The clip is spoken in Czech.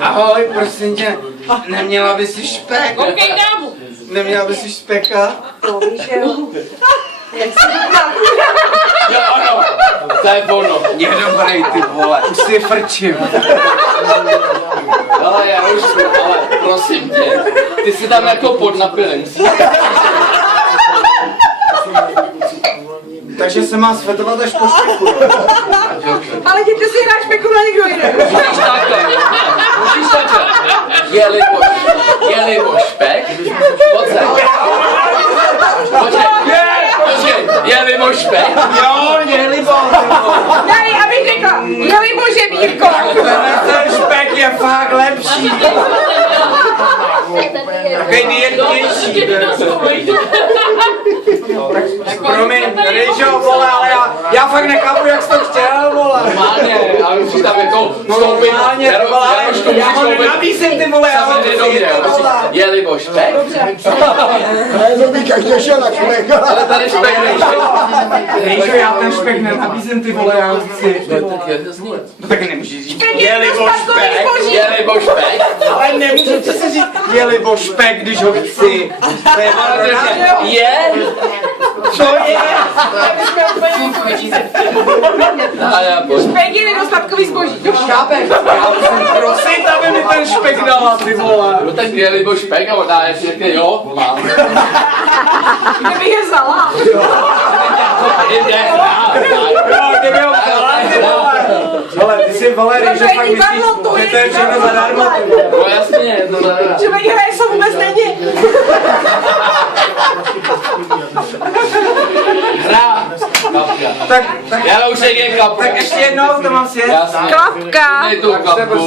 Ahoj, prosím tě, neměla by si špek? Koukej dámu. Neměla by si špeka? To víš, jo. Jak se to Jo, ano, to je ono. Je dobrý, ty vole, už si frčím. Ale já už jsem, ale prosím tě, ty si tam jako podnapili. Takže se má svetovat až po špeku. Ale ty si hráš špeku na někdo jiný. Musíš takhle, musíš takhle. Jelikož špek, počkej, jelikož špek. Jo, jelibo. Daj, abych řekla, jeli bože Bírko. Ten špek je fakt lepší. Takový nejjednější. Tak promiň, Ryžo, vole, ale já fakt nechápu, jak jsi to chtěl, vole. Normálně, ale musíš tam jako vstoupit. Normálně, vole, já ho nenabízím, ty vole, já ho Jelikož špek. Ne, to by každý šel na špek. Ale tady špek nejde. Ryžo, já ten špek nenabízím, ty vole, já ho chci. No tak nemůžeš říct, jelibo špek. Jelikož špek. Ale nemůžu přece říct, jelibo špek, když ho chci. To je Je. Co je? Špek je nedostatkový zboží. Chápeš? Já musím prosit, aby mi ten špek dala, ty vole. No tak jelikož špek a ona ještě řekne jo, mám. Kde bych je vzala? Kdyby ho vzala, ty vole. Vole, ty si, vole, No to Ryžo, je fakt divadlo, myslíš, to že je to je všechno zadarmo, ty vole. No jasně, to zadarmo. Člověk hraje se vůbec není. Hra. Kapka. Tak, Já už je kapka. tak ještě jednou to mám sjet. Jasně. Klapka. Dej tu klapku.